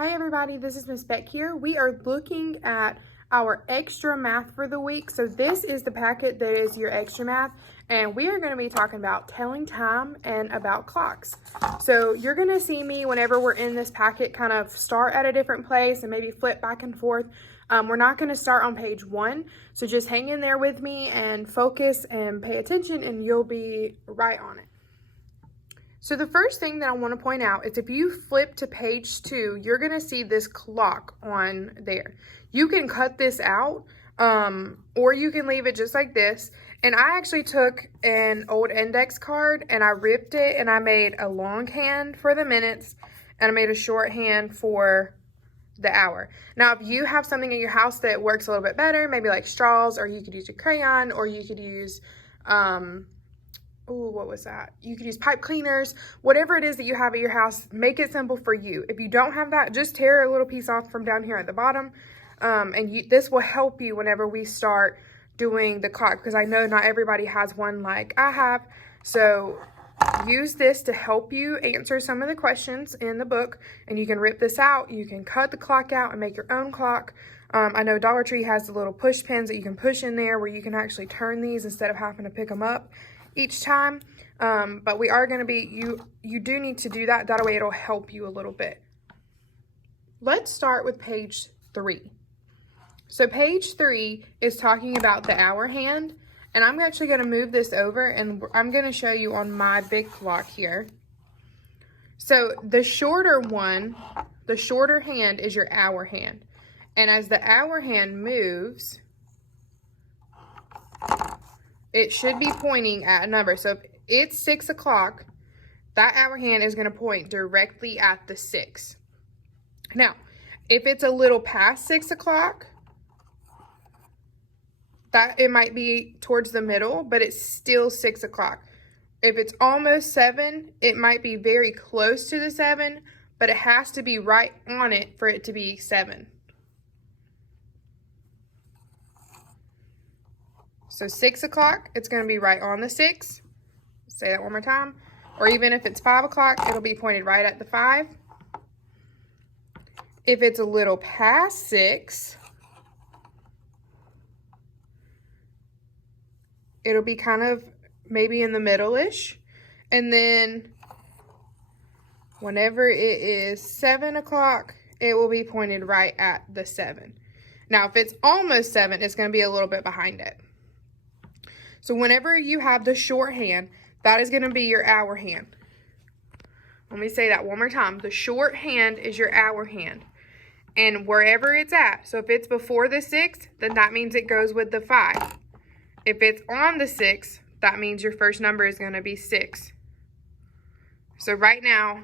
Hi everybody, this is Miss Beck here. We are looking at our extra math for the week. So this is the packet that is your extra math, and we are going to be talking about telling time and about clocks. So you're going to see me whenever we're in this packet kind of start at a different place and maybe flip back and forth. We're not going to start on page 1, so just hang in there with me and focus and pay attention and you'll be right on it. So the first thing that I want to point out is if you flip to page 2, you're going to see this clock on there. You can cut this out or you can leave it just like this. And I actually took an old index card and I ripped it and I made a long hand for the minutes and I made a short hand for the hour. Now, if you have something in your house that works a little bit better, maybe like straws, or you could use a crayon, or you could use you could use pipe cleaners, whatever it is that you have at your house, make it simple for you. If you don't have that, just tear a little piece off from down here at the bottom. This will help you whenever we start doing the clock, because I know not everybody has one like I have. So use this to help you answer some of the questions in the book, and you can rip this out. You can cut the clock out and make your own clock. I know Dollar Tree has the little push pins that you can push in there where you can actually turn these instead of having to pick them up each time. But we are going to be, you do need to do that. That way it'll help you a little bit. Let's start with page 3. So page 3 is talking about the hour hand. And I'm actually going to move this over and I'm going to show you on my big clock here. So the shorter one, the shorter hand is your hour hand. And as the hour hand moves, it should be pointing at a number. So if it's 6 o'clock, that hour hand is going to point directly at the 6. Now, if it's a little past 6 o'clock, that it might be towards the middle, but it's still 6 o'clock. If it's almost 7, it might be very close to the 7, but it has to be right on it for it to be 7. So 6 o'clock, it's going to be right on the 6. Say that one more time. Or even if it's 5 o'clock, it'll be pointed right at the 5. If it's a little past 6, it'll be kind of maybe in the middle-ish. And then whenever it is 7 o'clock, it will be pointed right at the 7. Now, if it's almost 7, it's going to be a little bit behind it. So whenever you have the short hand, that is going to be your hour hand. Let me say that one more time. The short hand is your hour hand. And wherever it's at, so if it's before the 6, then that means it goes with the 5. If it's on the 6, that means your first number is going to be 6. So right now,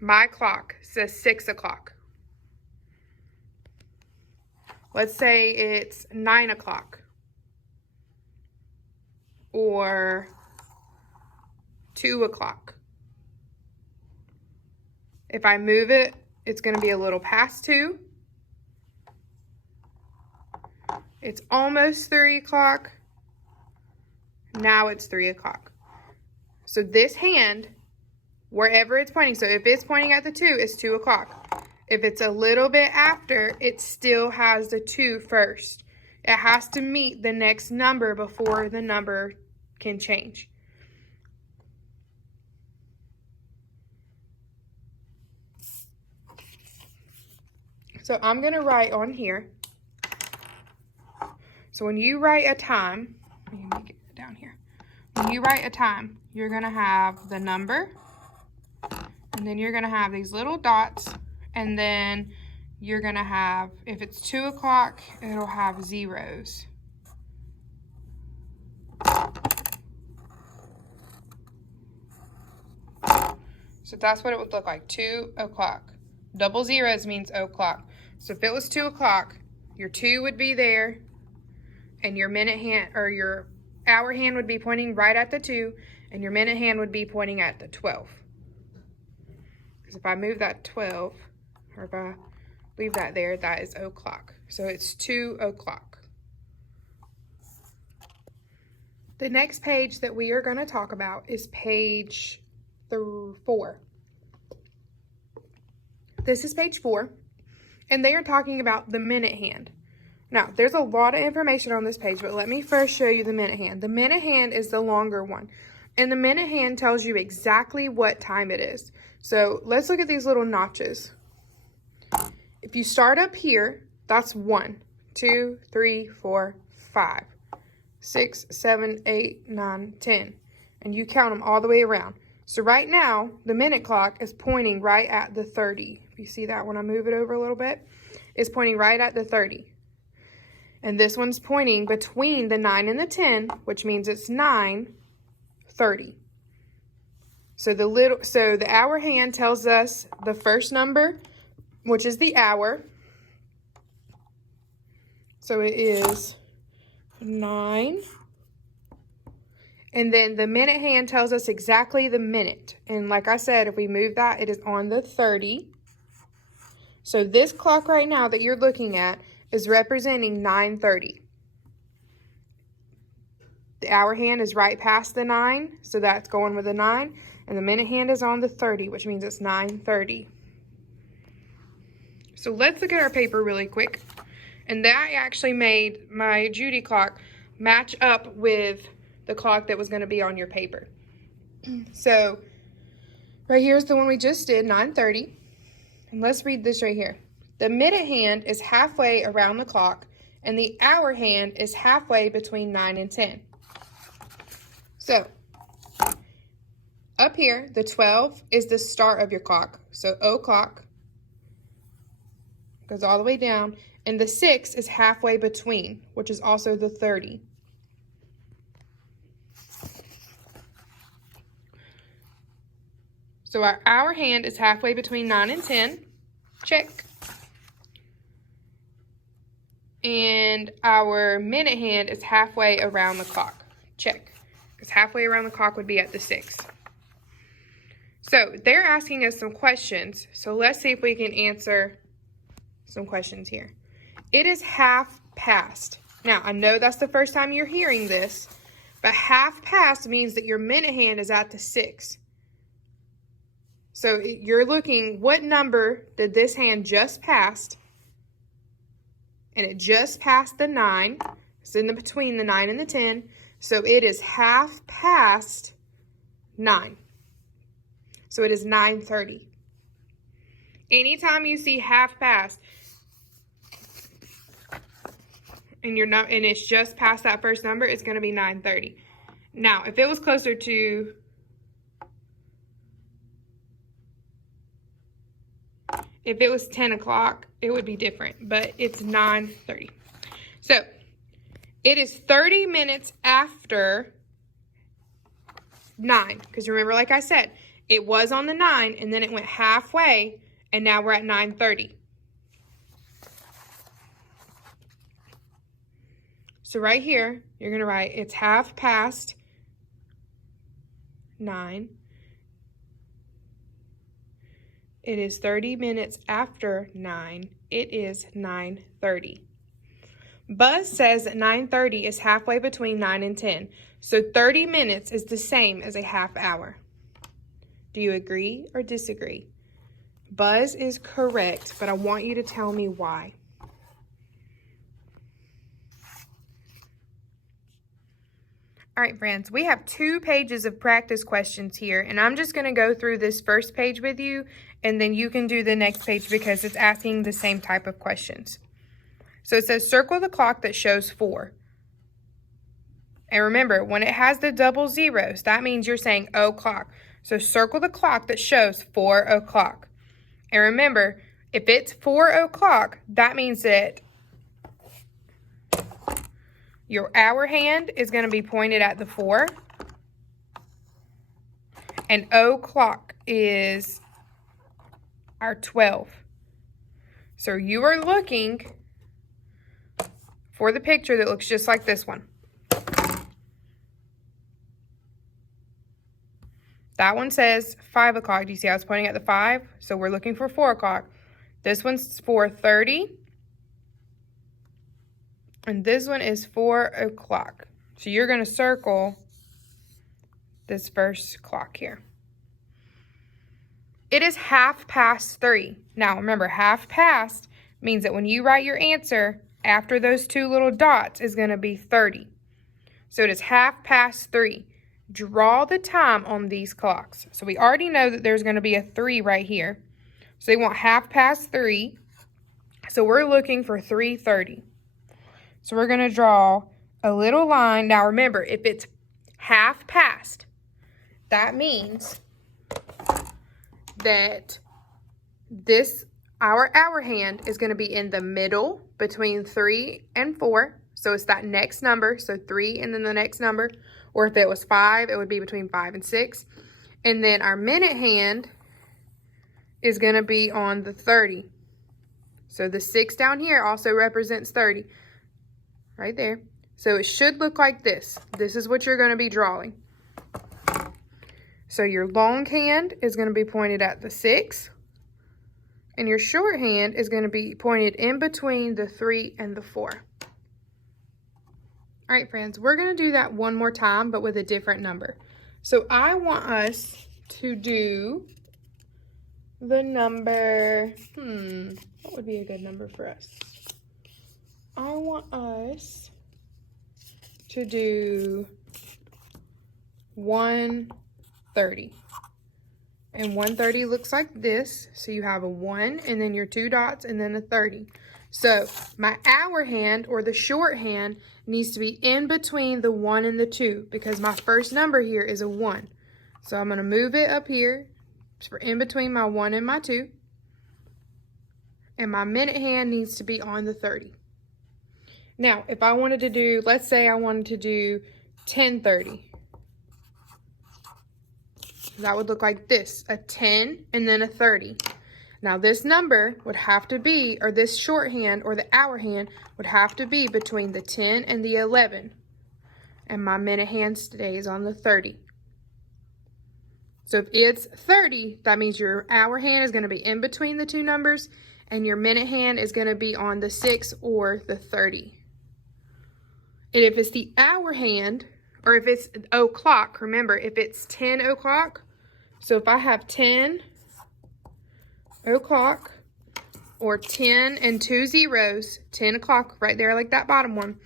my clock says 6 o'clock. Let's say it's 9 o'clock. Or 2 o'clock. If I move it, it's going to be a little past 2. It's almost 3 o'clock. Now it's 3 o'clock. So this hand, wherever it's pointing, so if it's pointing at the 2, it's 2 o'clock. If it's a little bit after, it still has the 2 first. It has to meet the next number before the number can change. So I'm going to write on here. So when you write a time, let me make it down here. When you write a time, you're going to have the number, and then you're going to have these little dots, and then you're going to have, if it's 2 o'clock, it'll have zeros. So that's what it would look like, 2 o'clock. Double zeros means o'clock. So if it was 2 o'clock, your 2 would be there, and your minute hand, or your hour hand would be pointing right at the 2, and your minute hand would be pointing at the 12. Because if I move that 12, or if I leave that there, that is o'clock. So it's 2 o'clock. The next page that we are going to talk about is page 4. This is page 4, and they are talking about the minute hand. Now, there's a lot of information on this page, but let me first show you the minute hand. The minute hand is the longer one, and the minute hand tells you exactly what time it is. So let's look at these little notches. If you start up here, that's 1, 2, 3, 4, 5, 6, 7, 8, 9, 10. And you count them all the way around. So right now, the minute clock is pointing right at the 30. If you see that when I move it over a little bit, it's pointing right at the 30. And this one's pointing between the 9 and the 10, which means it's 9:30. So the hour hand tells us the first number, which is the hour. So it is 9. And then the minute hand tells us exactly the minute. And like I said, if we move that, it is on the 30. So this clock right now that you're looking at is representing 9:30. The hour hand is right past the 9, so that's going with the 9. And the minute hand is on the 30, which means it's 9:30. So let's look at our paper really quick. And that actually made my Judy clock match up with the clock that was going to be on your paper. So right here is the one we just did, 9:30. And let's read this right here. The minute hand is halfway around the clock, and the hour hand is halfway between 9 and 10. So up here, the 12 is the start of your clock. So o'clock goes all the way down, and the 6 is halfway between, which is also the 30. So our hour hand is halfway between 9 and 10. Check. And our minute hand is halfway around the clock. Check. Because halfway around the clock would be at the 6. So they're asking us some questions. So let's see if we can answer some questions here. It is half past. Now, I know that's the first time you're hearing this, but half past means that your minute hand is at the 6. So you're looking, what number did this hand just pass? And it just passed the 9. It's in between the 9 and the 10. So it is half past 9. So it is 9:30. Anytime you see half past and it's just past that first number, it's going to be 9:30. Now, if it was closer to if it was 10 o'clock, it would be different, but it's 9:30. So it is 30 minutes after 9, because remember, like I said, it was on the 9, and then it went halfway, and now we're at 9:30. So right here, you're going to write, it's half past 9. It is 30 minutes after 9. It is 9:30. Buzz says that 9:30 is halfway between 9 and 10. So 30 minutes is the same as a half hour. Do you agree or disagree? Buzz is correct, but I want you to tell me why. All right, friends, we have 2 pages of practice questions here, and I'm just going to go through this first page with you, and then you can do the next page because it's asking the same type of questions. So it says, circle the clock that shows 4. And remember, when it has the double zeros, that means you're saying o'clock. So circle the clock that shows 4 o'clock. And remember, if it's 4 o'clock, that means that your hour hand is going to be pointed at the 4. And o'clock is our 12. So you are looking for the picture that looks just like this one. That one says 5 o'clock. Do you see how it's pointing at the 5? So we're looking for 4 o'clock. This one's 4:30. And this one is 4 o'clock. So you're going to circle this first clock here. It is 3:30. Now, remember, half past means that when you write your answer, after those two little dots is going to be 30. So it is 3:30. Draw the time on these clocks. So we already know that there's going to be a 3 right here. So they want 3:30. So we're looking for 3:30. So we're going to draw a little line. Now remember, if it's half past, that means that our hour hand is going to be in the middle between 3 and 4. So it's that next number. So 3 and then the next number. Or if it was 5, it would be between 5 and 6. And then our minute hand is going to be on the 30. So the 6 down here also represents 30. Right there. So it should look like this. This is what you're going to be drawing. So your long hand is going to be pointed at the 6. And your short hand is going to be pointed in between the 3 and the 4. All right, friends, we're going to do that one more time, but with a different number. So I want us to do the number, what would be a good number for us? I want us to do 130. And 130 looks like this. So you have a 1 and then your 2 dots and then a 30. So my hour hand or the short hand needs to be in between the 1 and the 2 because my first number here is a 1. So I'm going to move it up here for in between my 1 and my 2. And my minute hand needs to be on the 30. Now, if I wanted to do, let's say I wanted to do 10:30. That would look like this, a 10 and then a 30. Now this number would have to be, or this shorthand or the hour hand would have to be between the 10 and the 11. And my minute hand stays on the 30. So if it's 30, that means your hour hand is going to be in between the two numbers and your minute hand is going to be on the 6 or the 30. And if it's the hour hand, or if it's o'clock, remember, if it's 10 o'clock, so if I have 10 o'clock, or 10 and 2 zeros, 10 o'clock right there like that bottom one,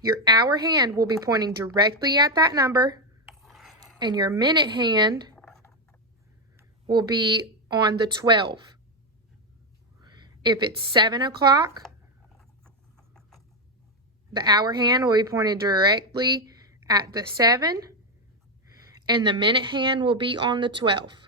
your hour hand will be pointing directly at that number, and your minute hand will be on the 12. If it's 7 o'clock, the hour hand will be pointed directly at the 7, and the minute hand will be on the 12.